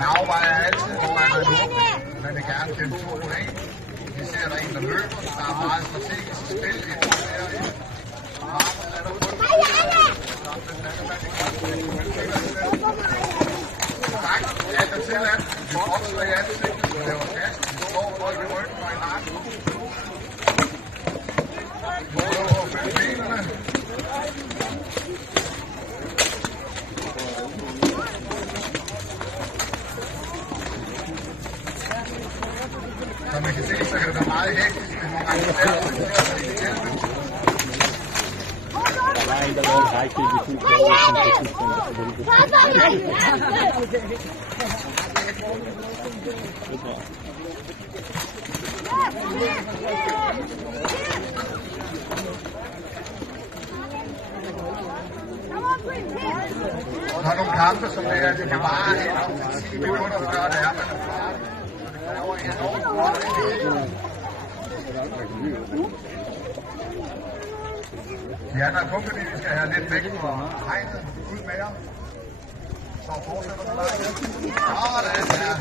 Man afvejer altid, hvor man er nu. Man vil gerne kæmpe 2 af. Vi ser, der er en, der løber. Der er meget strategisk spil. Tak. Alt er tilladt. Vi vokser i ansigtet. Vi laver kast. Vi slår folk i ryggen og i nakken. Vi prøver at følge benene. Som man kan se, så kan det være meget hektisk. Det er nogle gange så det ikke hjælpe. Der er en, der lavede en high-kick i fuld Der er nogle kampe, som det her, det kan vare helt op til 10 minutter, før det er, man er færdig. Ja, der er kun fordi, vi skal have lidt væk fra hegnet. Ud med jer. Så fortsætter vi bare. Sådan der.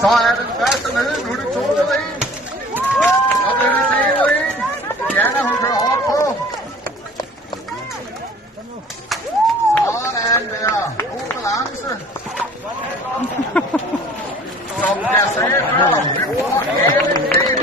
Så er den første nede. Nu er det 2 til 1. Så bliver det til 1. Diana, hun kører hårdt på. Sådan der. God balance. Som jeg sagde før, vi bruger hele